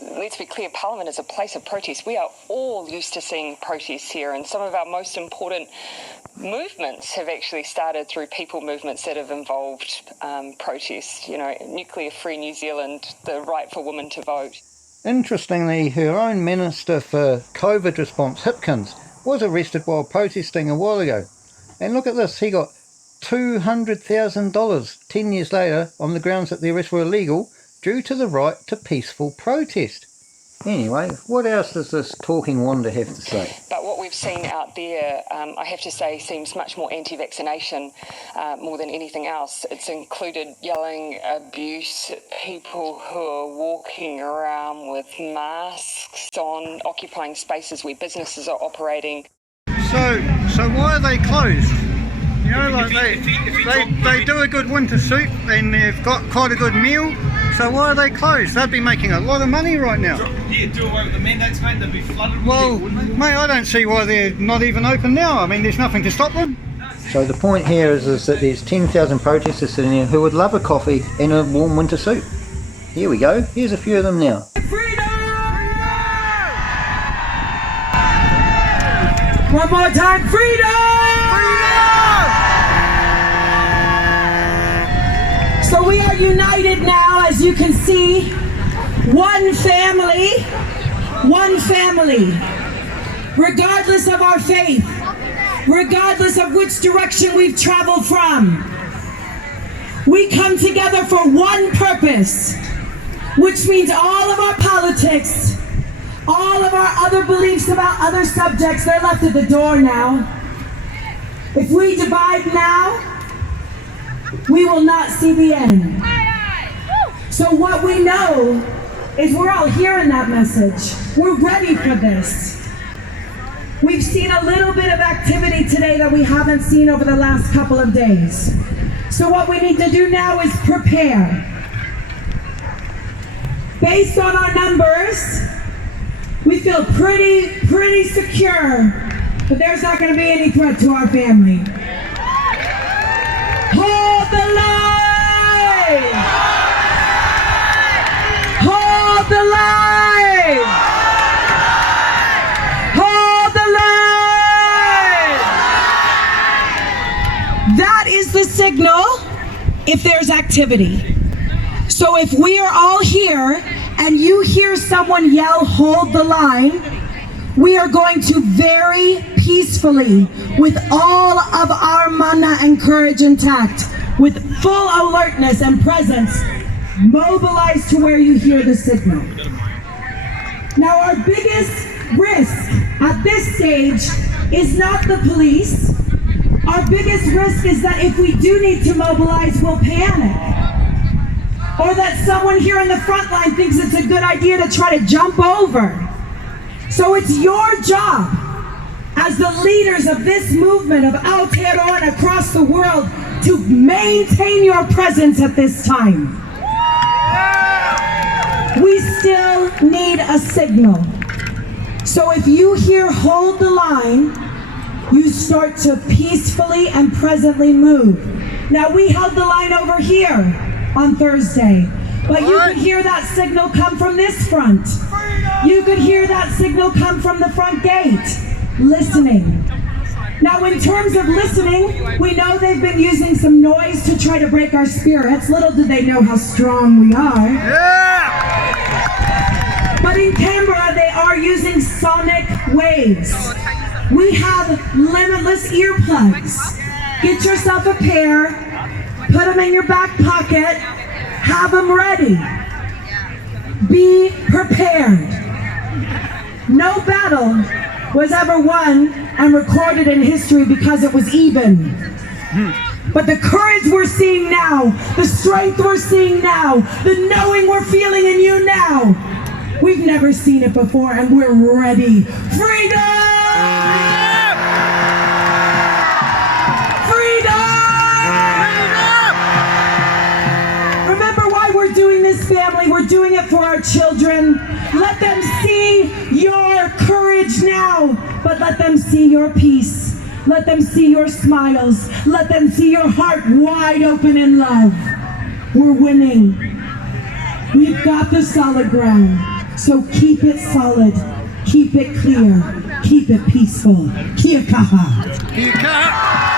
Let's be clear, Parliament is a place of protest. We are all used to seeing protests here, and some of our most important movements have actually started through people movements that have involved protests. You know, Nuclear Free New Zealand, the right for women to vote. Interestingly, her own Minister for COVID response, Hipkins, was arrested while protesting a while ago. And look at this, he got $200,000 10 years later on the grounds that the arrests were illegal due to the right to peaceful protest. Anyway, what else does this talking wanda have to say? But what we've seen out there, I have to say, seems much more anti-vaccination more than anything else. It's included yelling abuse at people who are walking around with masks on, occupying spaces where businesses are operating. So why are they closed? You know, like they do a good winter soup and they've got quite a good meal, so why are they closed? They'd be making a lot of money right now. Yeah, do away with the mandates, mate, they'd be flooded with well, people, wouldn't they? Mate, I don't see why they're not even open now. I mean, there's nothing to stop them. So the point here is that there's 10,000 protesters sitting here who would love a coffee and a warm winter soup. Here we go, here's a few of them now. Freedom! One more time, freedom! So we are united now, as you can see, one family, regardless of our faith, regardless of which direction we've traveled from. We come together for one purpose, which means all of our politics, all of our other beliefs about other subjects, they're left at the door now. If we divide now, we will not see the end. So what we know is we're all hearing that message. We're ready for this. We've seen a little bit of activity today that we haven't seen over the last couple of days. So what we need to do now is prepare. Based on our numbers, we feel pretty secure, but there's not going to be any threat to our family. Hold the line! Hold the line! Hold the line! That is the signal if there's activity. So if we are all here and you hear someone yell, hold the line, we are going to very peacefully, with all of our mana and courage intact, with full alertness and presence, mobilize to where you hear the signal. Now our biggest risk at this stage is not the police. Our biggest risk is that if we do need to mobilize, we'll panic. Or that someone here in the front line thinks it's a good idea to try to jump over. So it's your job as the leaders of this movement of Aotearoa across the world to maintain your presence at this time. We still need a signal. So if you hear hold the line, you start to peacefully and presently move. Now we held the line over here on Thursday, but you could hear that signal come from this front. You could hear that signal come from the front gate. Listening. Now in terms of listening, we know they've been using some noise to try to break our spirits. Little did they know how strong we are. Yeah. But in Canberra, they are using sonic waves. We have limitless earplugs. Get yourself a pair, put them in your back pocket, have them ready. Be prepared. No battle was ever won and recorded in history because it was even. But the courage we're seeing now, the strength we're seeing now, the knowing we're feeling in you now, we've never seen it before and we're ready. Freedom! Doing this, family, we're doing it for our children. Let them see your courage now, but let them see your peace. Let them see your smiles. Let them see your heart wide open in love. We're winning. We've got the solid ground. So keep it solid, keep it clear, keep it peaceful. Kia kaha. Kia kaha.